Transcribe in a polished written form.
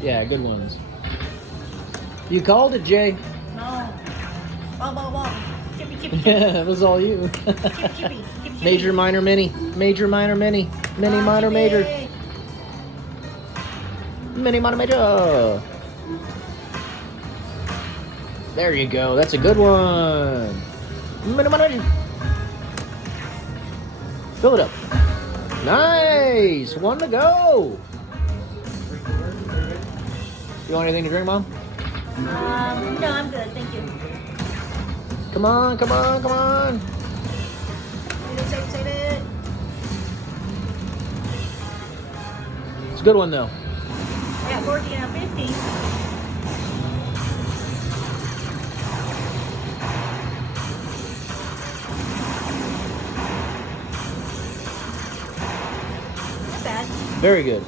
Yeah, good ones. You called it, Jay. No. Ball. Chippy, chippy, chippy. Yeah, it was all you. Chippy. Major, minor, mini. Major, minor, mini. Mini, minor, major. Mini, minor, major. There you go. That's a good one. Mini, minor, major. Fill it up. Nice. One to go. You want anything to drink, Mom? No, I'm good. Thank you. Come on. Say it. It's a good one, though. I got 14 out of 15. Not bad. Very good.